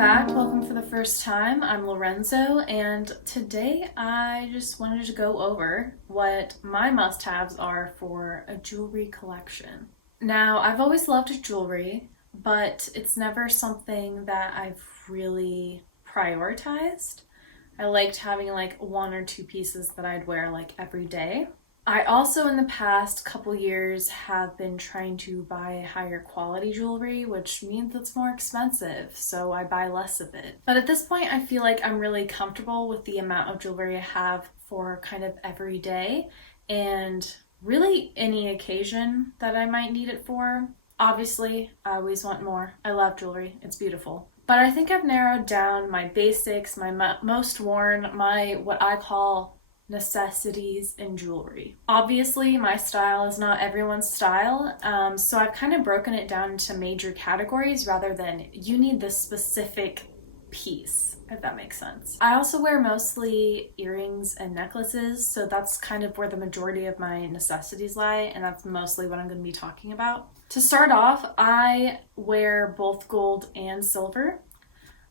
back. Welcome for the first time. I'm Lorenzo, and today I just wanted to go over what my must-haves are for a jewelry collection. Now, I've always loved jewelry, but it's never something that I've really prioritized. I liked having like one or two pieces that I'd wear like every day. I also, in the past couple years, have been trying to buy higher quality jewelry, which means it's more expensive, so I buy less of it. But at this point, I feel like I'm really comfortable with the amount of jewelry I have for kind of every day and really any occasion that I might need it for. Obviously, I always want more. I love jewelry, it's beautiful. But I think I've narrowed down my basics, my most worn, my what I call necessities in jewelry. Obviously, my style is not everyone's style, so I've kind of broken it down into major categories rather than you need this specific piece, if that makes sense. I also wear mostly earrings and necklaces, so that's kind of where the majority of my necessities lie, and that's mostly what I'm going to be talking about. To start off, I wear both gold and silver.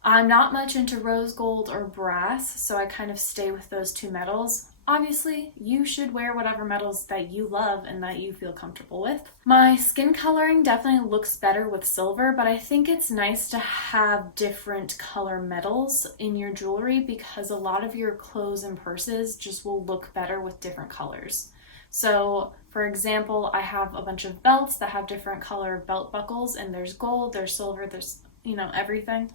I'm not much into rose gold or brass, so I kind of stay with those two metals. Obviously, you should wear whatever metals that you love and that you feel comfortable with. My skin coloring definitely looks better with silver, but I think it's nice to have different color metals in your jewelry because a lot of your clothes and purses just will look better with different colors. So, for example, I have a bunch of belts that have different color belt buckles, and there's gold, there's silver, there's, everything.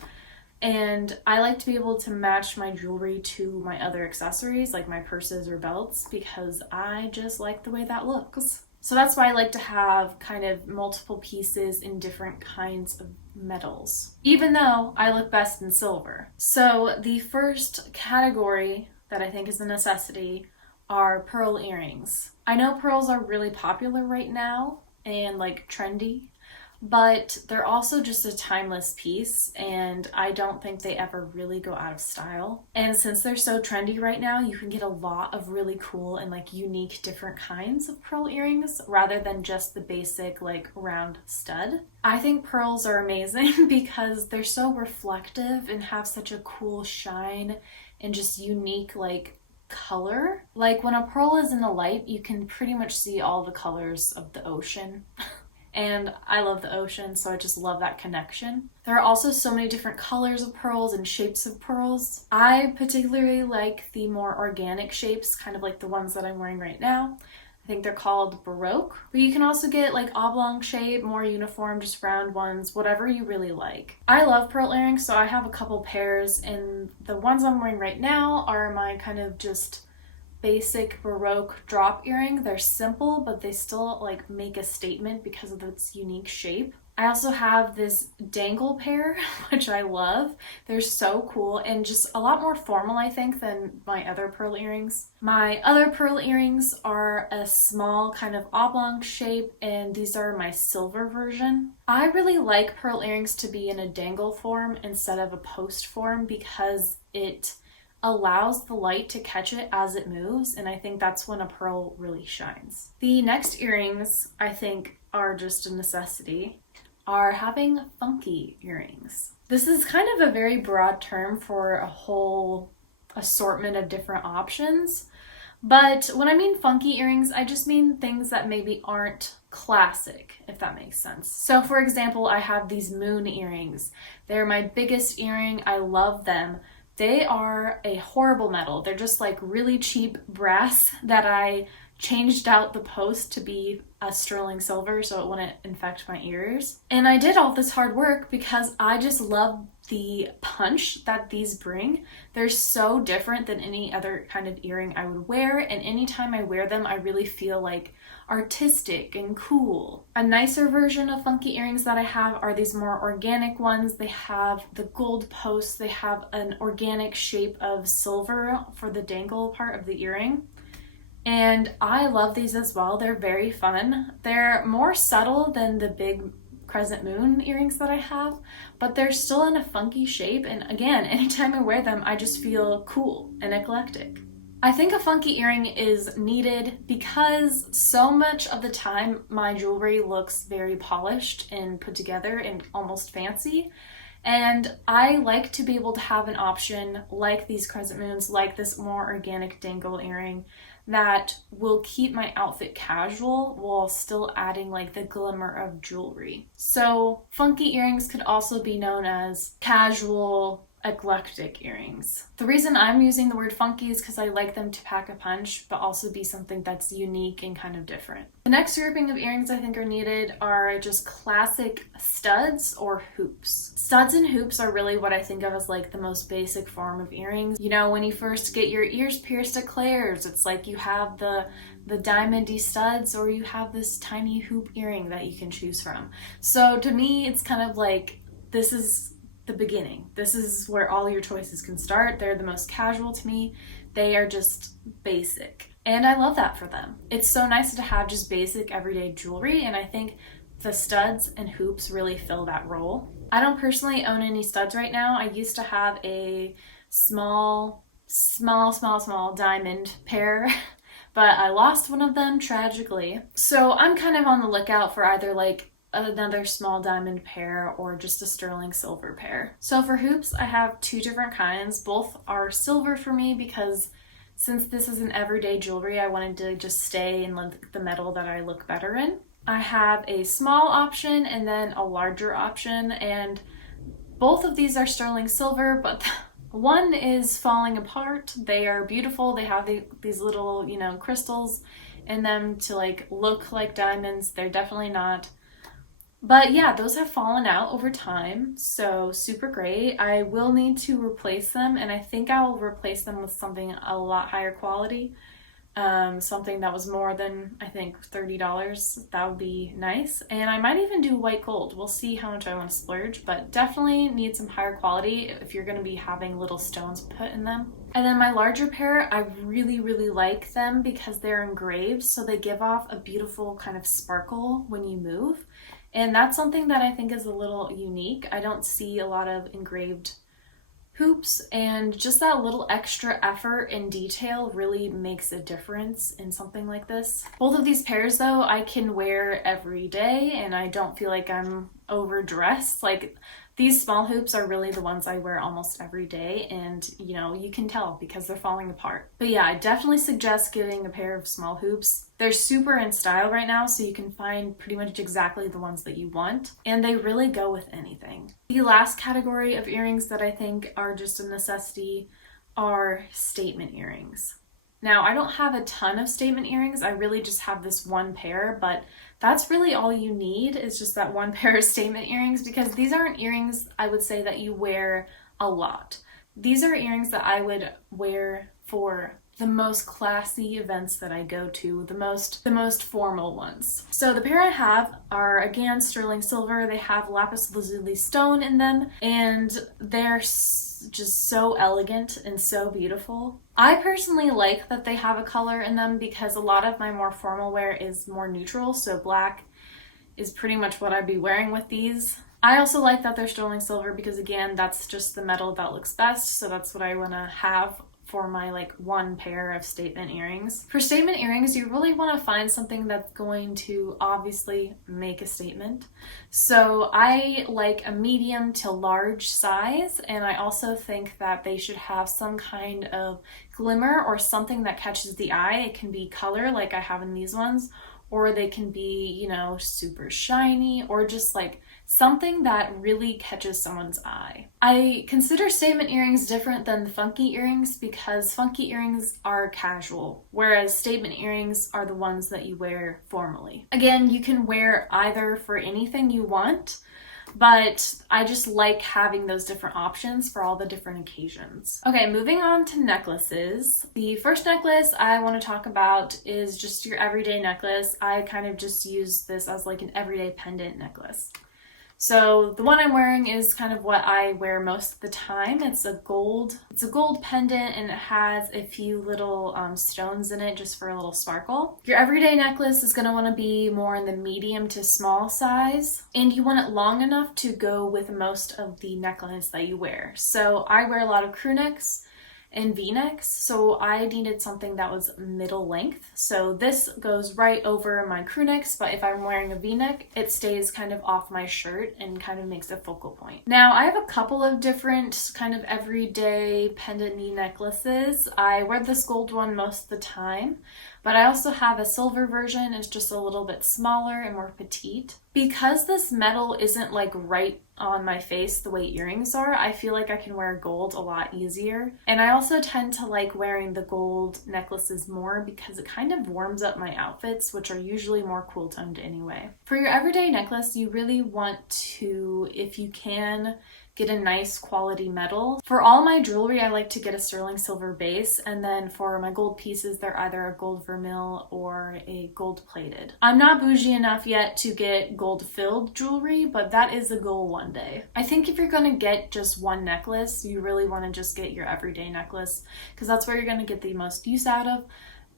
And I like to be able to match my jewelry to my other accessories, like my purses or belts, because I just like the way that looks. So that's why I like to have kind of multiple pieces in different kinds of metals, even though I look best in silver. So the first category that I think is a necessity are pearl earrings. I know pearls are really popular right now and like trendy, but they're also just a timeless piece, and I don't think they ever really go out of style. And since they're so trendy right now, you can get a lot of really cool and like unique different kinds of pearl earrings rather than just the basic like round stud. I think pearls are amazing because they're so reflective and have such a cool shine and just unique like color. Like when a pearl is in the light, you can pretty much see all the colors of the ocean. And I love the ocean, so I just love that connection. There are also so many different colors of pearls and shapes of pearls. I particularly like the more organic shapes, kind of like the ones that I'm wearing right now. I think they're called Baroque. But you can also get like oblong shape, more uniform, just round ones, whatever you really like. I love pearl earrings, so I have a couple pairs, and the ones I'm wearing right now are my kind of just basic Baroque drop earring. They're simple, but they still like make a statement because of its unique shape. I also have this dangle pair, which I love. They're so cool and just a lot more formal, I think, than my other pearl earrings. My other pearl earrings are a small kind of oblong shape, and these are my silver version. I really like pearl earrings to be in a dangle form instead of a post form because it allows the light to catch it as it moves, and I think that's when a pearl really shines. The next earrings I think are just a necessity are having funky earrings. This is kind of a very broad term for a whole assortment of different options, but when I mean funky earrings, I just mean things that maybe aren't classic, if that makes sense. So for example, I have these moon earrings. They're my biggest earring. I love them. They are a horrible metal. They're just like really cheap brass that I changed out the post to be a sterling silver so it wouldn't infect my ears. And I did all this hard work because I just love the punch that these bring. They're so different than any other kind of earring I would wear, and anytime I wear them, I really feel like artistic and cool. A nicer version of funky earrings that I have are these more organic ones. They have the gold posts, they have an organic shape of silver for the dangle part of the earring. And I love these as well. They're very fun. They're more subtle than the big crescent moon earrings that I have, but they're still in a funky shape. And again, anytime I wear them, I just feel cool and eclectic. I think a funky earring is needed because so much of the time my jewelry looks very polished and put together and almost fancy. And I like to be able to have an option like these crescent moons, like this more organic dangle earring, that will keep my outfit casual while still adding like the glimmer of jewelry. So funky earrings could also be known as casual eclectic earrings. The reason I'm using the word funky is because I like them to pack a punch, but also be something that's unique and kind of different. The next grouping of earrings I think are needed are just classic studs or hoops. Studs and hoops are really what I think of as like the most basic form of earrings. You know, when you first get your ears pierced at Claire's, it's like you have the diamondy studs or you have this tiny hoop earring that you can choose from. So to me, it's kind of like this is the beginning. This is where all your choices can start. They're the most casual to me. They are just basic. And I love that for them. It's so nice to have just basic everyday jewelry, and I think the studs and hoops really fill that role. I don't personally own any studs right now. I used to have a small diamond pair, but I lost one of them tragically. So I'm kind of on the lookout for either like another small diamond pair or just a sterling silver pair. So for hoops, I have two different kinds. Both are silver for me because since this is an everyday jewelry, I wanted to just stay in the metal that I look better in. I have a small option and then a larger option, and both of these are sterling silver, but one is falling apart. They are beautiful. They have these little, crystals in them to like look like diamonds. They're definitely not. But yeah, those have fallen out over time, so super great. I will need to replace them, and I think I'll replace them with something a lot higher quality. Something that was more than, I think, $30. That would be nice. And I might even do white gold. We'll see how much I want to splurge, but definitely need some higher quality if you're going to be having little stones put in them. And then my larger pair, I really, really like them because they're engraved, so they give off a beautiful kind of sparkle when you move. And that's something that I think is a little unique. I don't see a lot of engraved hoops, and just that little extra effort and detail really makes a difference in something like this. Both of these pairs though, I can wear every day and I don't feel like I'm overdressed. Like these small hoops are really the ones I wear almost every day, and you can tell because they're falling apart. But yeah, I definitely suggest getting a pair of small hoops. They're super in style right now, so you can find pretty much exactly the ones that you want, and they really go with anything. The last category of earrings that I think are just a necessity are statement earrings. Now, I don't have a ton of statement earrings. I really just have this one pair, but that's really all you need is just that one pair of statement earrings, because these aren't earrings I would say that you wear a lot. These are earrings that I would wear for the most classy events that I go to, the most formal ones. So the pair I have are again sterling silver. They have lapis lazuli stone in them, and they're just so elegant and so beautiful. I personally like that they have a color in them because a lot of my more formal wear is more neutral, so black is pretty much what I'd be wearing with these. I also like that they're sterling silver because again, that's just the metal that looks best, so that's what I want to have for my one pair of statement earrings. For statement earrings, you really want to find something that's going to obviously make a statement. So I like a medium to large size, and I also think that they should have some kind of glimmer or something that catches the eye. It can be color like I have in these ones, or they can be, super shiny, or just something that really catches someone's eye. I consider statement earrings different than the funky earrings because funky earrings are casual, whereas statement earrings are the ones that you wear formally. Again, you can wear either for anything you want, but I just like having those different options for all the different occasions. Okay, moving on to necklaces. The first necklace I want to talk about is just your everyday necklace. I kind of just use this as an everyday pendant necklace. So the one I'm wearing is kind of what I wear most of the time. It's a gold pendant, and it has a few little stones in it just for a little sparkle. Your everyday necklace is going to want to be more in the medium to small size, and you want it long enough to go with most of the necklace that you wear. So I wear a lot of crew necks, in V-necks, so I needed something that was middle length. So this goes right over my crew necks, but if I'm wearing a V-neck, it stays kind of off my shirt and kind of makes a focal point. Now, I have a couple of different kind of everyday pendant knee necklaces. I wear this gold one most of the time, but I also have a silver version. It's just a little bit smaller and more petite. Because this metal isn't like right on my face the way earrings are, I feel like I can wear gold a lot easier. And I also tend to like wearing the gold necklaces more because it kind of warms up my outfits, which are usually more cool toned anyway. For your everyday necklace, you really want to, if you can, get a nice quality metal. For all my jewelry, I like to get a sterling silver base, and then for my gold pieces, they're either a gold vermil or a gold plated. I'm not bougie enough yet to get gold filled jewelry, but that is a goal one day. I think if you're gonna get just one necklace, you really wanna just get your everyday necklace, because that's where you're gonna get the most use out of.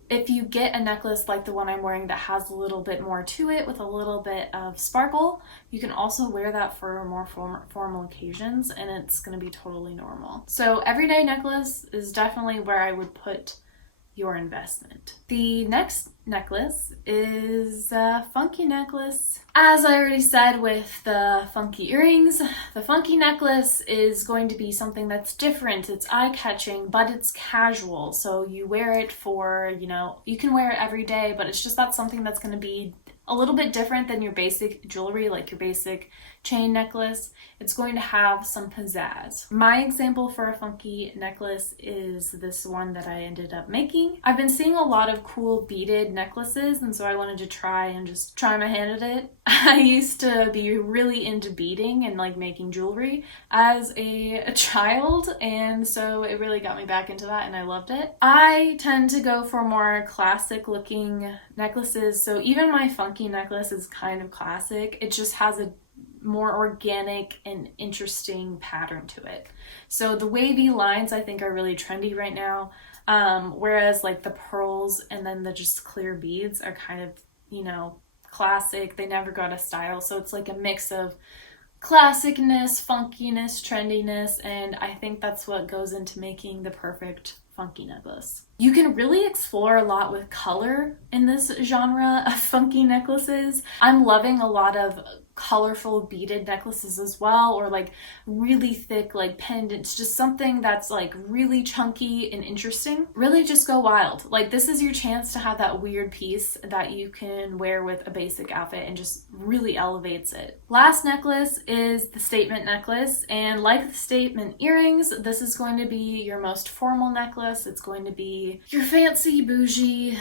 If you get a necklace like the one I'm wearing that has a little bit more to it with a little bit of sparkle, you can also wear that for more formal occasions and it's going to be totally normal. So everyday necklace is definitely where I would put your investment. The next necklace is a funky necklace. As I already said with the funky earrings, the funky necklace is going to be something that's different. It's eye-catching, but it's casual. So you wear it for, you can wear it every day, but it's just that's something that's going to be a little bit different than your basic jewelry, like your basic chain necklace. It's going to have some pizzazz. My example for a funky necklace is this one that I ended up making. I've been seeing a lot of cool beaded necklaces, and so I wanted to try my hand at it. I used to be really into beading and like making jewelry as a child, and so it really got me back into that and I loved it. I tend to go for more classic looking necklaces, so even my funky necklace is kind of classic. It just has a more organic and interesting pattern to it. So the wavy lines I think are really trendy right now, whereas like the pearls and then the just clear beads are kind of, classic. They never go out of style. So it's like a mix of classicness, funkiness, trendiness, and I think that's what goes into making the perfect funky necklace. You can really explore a lot with color in this genre of funky necklaces. I'm loving a lot of colorful beaded necklaces as well, or like really thick like pendants, just something that's like really chunky and interesting. Really just go wild. Like this is your chance to have that weird piece that you can wear with a basic outfit and just really elevates it. Last necklace is the statement necklace, and like the statement earrings, this is going to be your most formal necklace. It's going to be your fancy bougie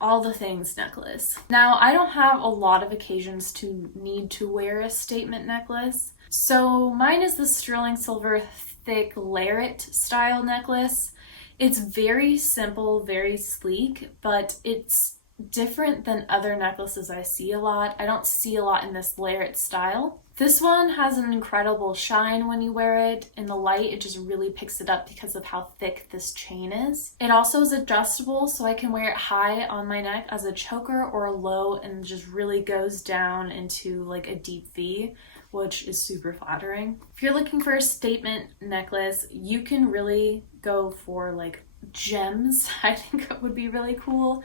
all the things necklace. Now, I don't have a lot of occasions to need to wear a statement necklace, so mine is the sterling silver thick lariat style necklace. It's very simple, very sleek, but it's different than other necklaces I see a lot. I don't see a lot in this lariat style. This one has an incredible shine when you wear it. In the light, it just really picks it up because of how thick this chain is. It also is adjustable, so I can wear it high on my neck as a choker or low and just really goes down into like a deep V, which is super flattering. If you're looking for a statement necklace, you can really go for like gems. I think it would be really cool.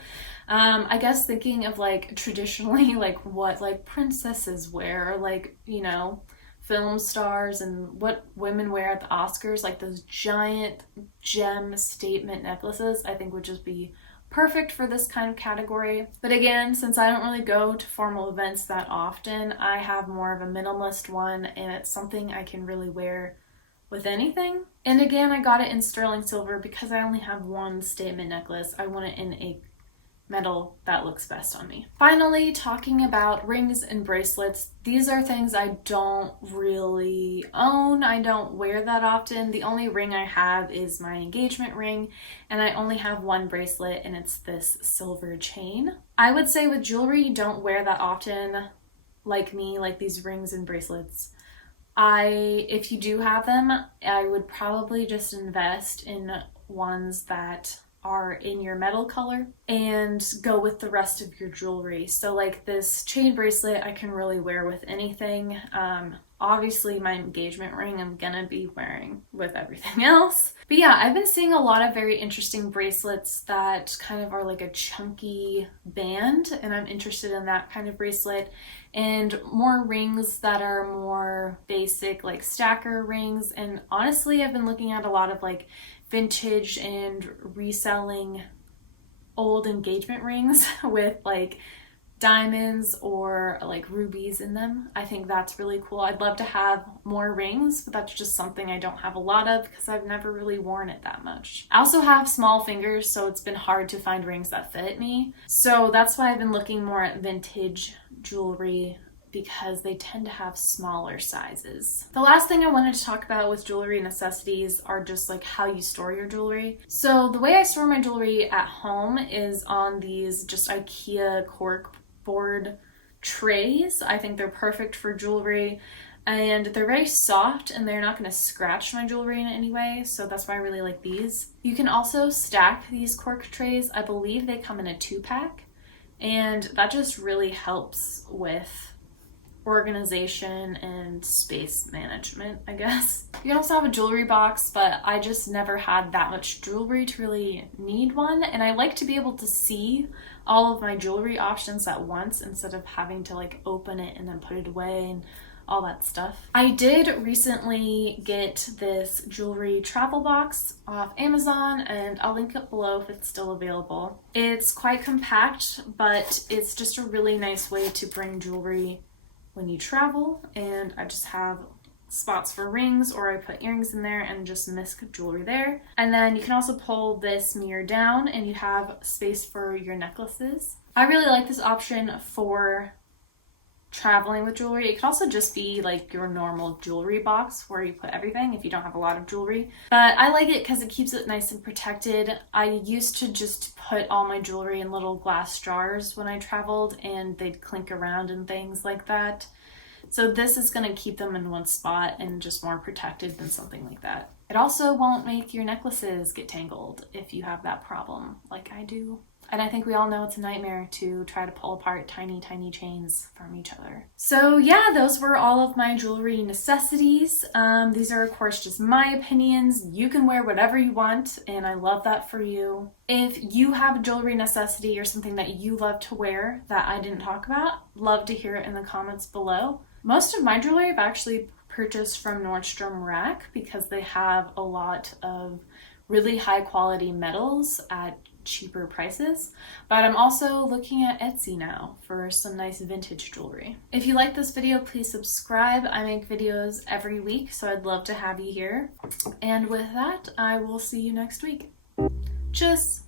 I guess thinking of like traditionally like what like princesses wear, or like film stars and what women wear at the Oscars, like those giant gem statement necklaces, I think would just be perfect for this kind of category. But again, since I don't really go to formal events that often, I have more of a minimalist one, and it's something I can really wear with anything. And again, I got it in sterling silver because I only have one statement necklace. I want it in a metal that looks best on me. Finally, talking about rings and bracelets, these are things I don't really own. I don't wear that often. The only ring I have is my engagement ring, and I only have one bracelet, and it's this silver chain. I would say with jewelry, you don't wear that often like me, like these rings and bracelets. If you do have them, I would probably just invest in ones that are in your metal color and go with the rest of your jewelry. So like this chain bracelet I can really wear with anything. Obviously my engagement ring I'm gonna be wearing with everything else. But yeah, I've been seeing a lot of very interesting bracelets that kind of are like a chunky band, and I'm interested in that kind of bracelet, and more rings that are more basic, like stacker rings. And honestly, I've been looking at a lot of like vintage and reselling old engagement rings with like diamonds or like rubies in them. I think that's really cool. I'd love to have more rings, but that's just something I don't have a lot of because I've never really worn it that much. I also have small fingers, so it's been hard to find rings that fit me. So that's why I've been looking more at vintage jewelry, because they tend to have smaller sizes. The last thing I wanted to talk about with jewelry necessities are just like how you store your jewelry. So the way I store my jewelry at home is on these just IKEA cork board trays. I think they're perfect for jewelry, and they're very soft and they're not going to scratch my jewelry in any way, so that's why I really like these. You can also stack these cork trays. I believe they come in a 2-pack, and that just really helps with organization and space management, I guess. You can also have a jewelry box, but I just never had that much jewelry to really need one, and I like to be able to see all of my jewelry options at once instead of having to like open it and then put it away and all that stuff. I did recently get this jewelry travel box off Amazon, and I'll link it below if it's still available. It's quite compact, but it's just a really nice way to bring jewelry when you travel, and I just have spots for rings, or I put earrings in there and just misc jewelry there. And then you can also pull this mirror down and you have space for your necklaces. I really like this option for traveling with jewelry. It could also just be like your normal jewelry box where you put everything if you don't have a lot of jewelry. But I like it because it keeps it nice and protected. I used to just put all my jewelry in little glass jars when I traveled, and they'd clink around and things like that. So this is going to keep them in one spot and just more protected than something like that. It also won't make your necklaces get tangled if you have that problem like I do. And I think we all know it's a nightmare to try to pull apart tiny, tiny chains from each other. So yeah, those were all of my jewelry necessities. These are, of course, just my opinions. You can wear whatever you want, and I love that for you. If you have a jewelry necessity or something that you love to wear that I didn't talk about, love to hear it in the comments below. Most of my jewelry I've actually purchased from Nordstrom Rack because they have a lot of really high quality metals at cheaper prices, but I'm also looking at Etsy now for some nice vintage jewelry. If you like this video, please subscribe. I make videos every week, so I'd love to have you here. And with that, I will see you next week. Tschüss!